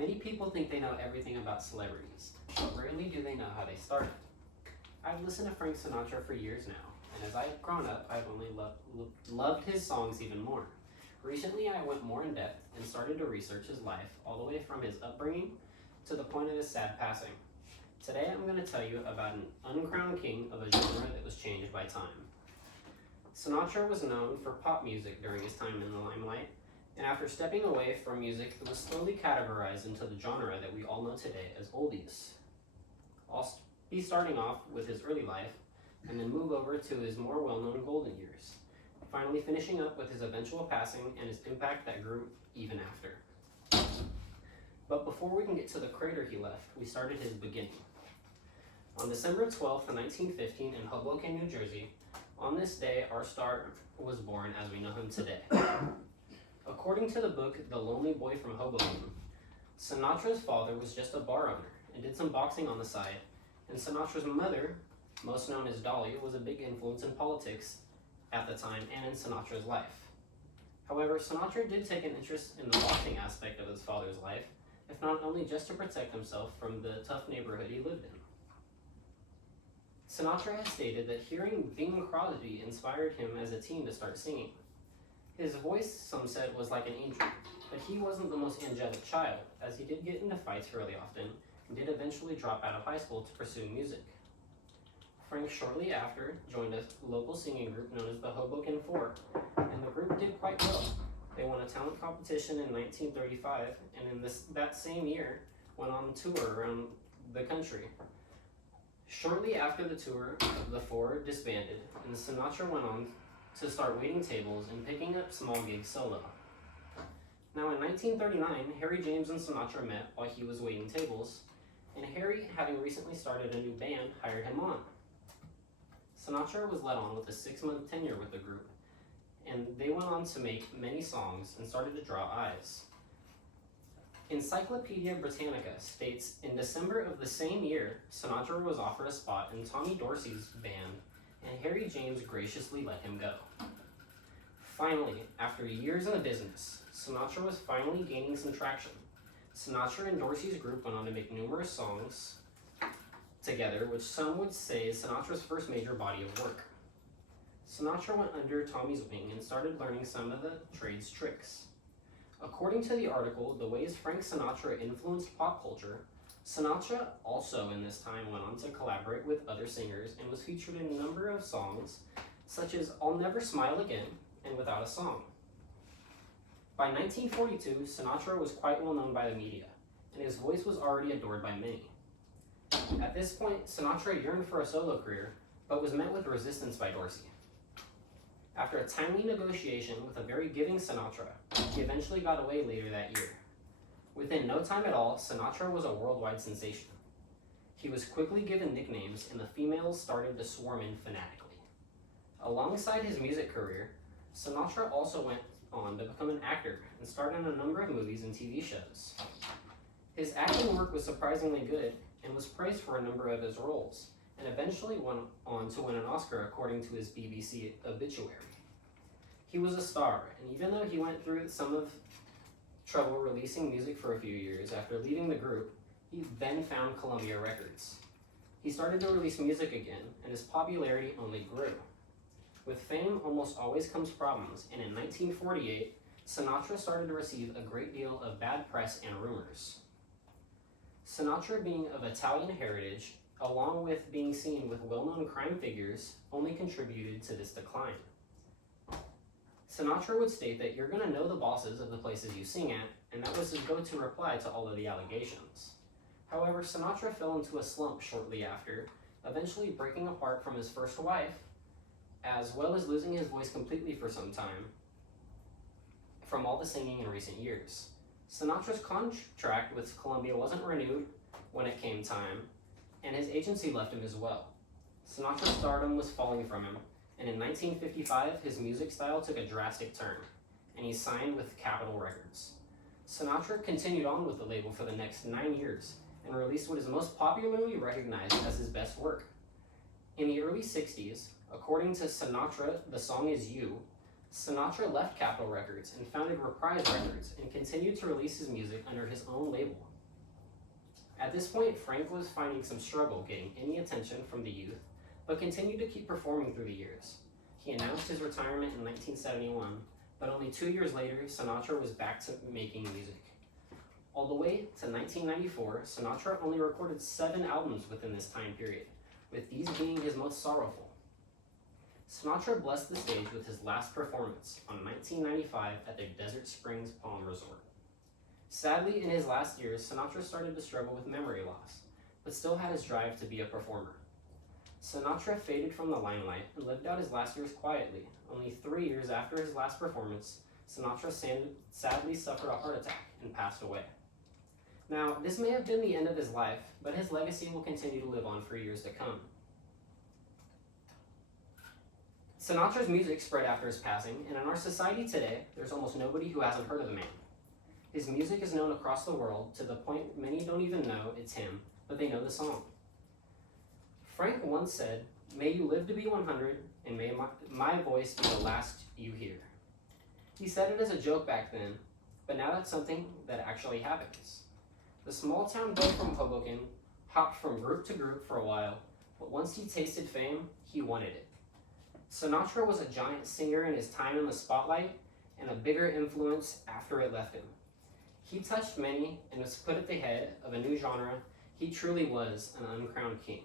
Many people think they know everything about celebrities, but rarely do they know how they started. I've listened to Frank Sinatra for years now, and as I've grown up, I've only loved his songs even more. Recently, I went more in depth and started to research his life all the way from his upbringing to the point of his sad passing. Today, I'm going to tell you about an uncrowned king of a genre that was changed by time. Sinatra was known for pop music during his time in the limelight, and after stepping away from music, it was slowly categorized into the genre that we all know today as oldies. I'll be starting off with his early life, and then move over to his more well-known golden years, finally finishing up with his eventual passing and his impact that grew even after. But before we can get to the crater he left, we started his beginning. On December 12th, 1915, in Hoboken, New Jersey, on this day, our star was born as we know him today. According to the book, The Lonely Boy from Hoboken, Sinatra's father was just a bar owner and did some boxing on the side, and Sinatra's mother, most known as Dolly, was a big influence in politics at the time and in Sinatra's life. However, Sinatra did take an interest in the boxing aspect of his father's life, if not only just to protect himself from the tough neighborhood he lived in. Sinatra has stated that hearing Bing Crosby inspired him as a teen to start singing. His voice, some said, was like an angel, but he wasn't the most angelic child, as he did get into fights fairly often and did eventually drop out of high school to pursue music. Frank shortly after joined a local singing group known as the Hoboken Four, and the group did quite well. They won a talent competition in 1935, and in that same year went on tour around the country. Shortly after the tour, the Four disbanded, and Sinatra went on to start waiting tables and picking up small gigs solo. Now in 1939, Harry James and Sinatra met while he was waiting tables, and Harry, having recently started a new band, hired him on. Sinatra was let on with a 6-month tenure with the group, and they went on to make many songs and started to draw eyes. Encyclopedia Britannica states, in December of the same year, Sinatra was offered a spot in Tommy Dorsey's band, and Harry James graciously let him go. Finally, after years in the business, Sinatra was finally gaining some traction. Sinatra and Dorsey's group went on to make numerous songs together, which some would say is Sinatra's first major body of work. Sinatra went under Tommy's wing and started learning some of the trade's tricks. According to the article, The Ways Frank Sinatra Influenced Pop Culture, Sinatra also in this time went on to collaborate with other singers and was featured in a number of songs such as I'll Never Smile Again and Without a Song. By 1942, Sinatra was quite well known by the media, and his voice was already adored by many. At this point, Sinatra yearned for a solo career, but was met with resistance by Dorsey. After a timely negotiation with a very giving Sinatra, he eventually got away later that year. Within no time at all, Sinatra was a worldwide sensation. He was quickly given nicknames, and the females started to swarm in fanatically. Alongside his music career, Sinatra also went on to become an actor and starred in a number of movies and TV shows. His acting work was surprisingly good and was praised for a number of his roles, and eventually went on to win an Oscar according to his BBC obituary. He was a star, and even though he went through some of trouble releasing music for a few years after leaving the group, he then found Columbia Records. He started to release music again, and his popularity only grew. With fame almost always comes problems, and in 1948, Sinatra started to receive a great deal of bad press and rumors. Sinatra, being of Italian heritage, along with being seen with well-known crime figures, only contributed to this decline. Sinatra would state that you're going to know the bosses of the places you sing at, and that was his go-to reply to all of the allegations. However, Sinatra fell into a slump shortly after, eventually breaking apart from his first wife, as well as losing his voice completely for some time from all the singing in recent years. Sinatra's contract with Columbia wasn't renewed when it came time, and his agency left him as well. Sinatra's stardom was falling from him, and in 1955, his music style took a drastic turn, and he signed with Capitol Records. Sinatra continued on with the label for the next 9 years, and released what is most popularly recognized as his best work. In the early 60s, according to Sinatra, the song is You, Sinatra left Capitol Records and founded Reprise Records and continued to release his music under his own label. At this point, Frank was finding some struggle getting any attention from the youth, but continued to keep performing through the years. He announced his retirement in 1971, but only 2 years later, Sinatra was back to making music. All the way to 1994, Sinatra only recorded 7 albums within this time period, with these being his most sorrowful. Sinatra blessed the stage with his last performance on 1995 at the Desert Springs Palm Resort. Sadly, in his last years, Sinatra started to struggle with memory loss, but still had his drive to be a performer. Sinatra faded from the limelight and lived out his last years quietly. Only 3 years after his last performance, Sinatra sadly suffered a heart attack and passed away. Now, this may have been the end of his life, but his legacy will continue to live on for years to come. Sinatra's music spread after his passing, and in our society today, there's almost nobody who hasn't heard of the man. His music is known across the world to the point many don't even know it's him, but they know the song. Frank once said, "May you live to be 100, and may my voice be the last you hear." He said it as a joke back then, but now that's something that actually happens. The small-town boy from Hoboken hopped from group to group for a while, but once he tasted fame, he wanted it. Sinatra was a giant singer in his time in the spotlight, and a bigger influence after it left him. He touched many and was put at the head of a new genre. He truly was an uncrowned king.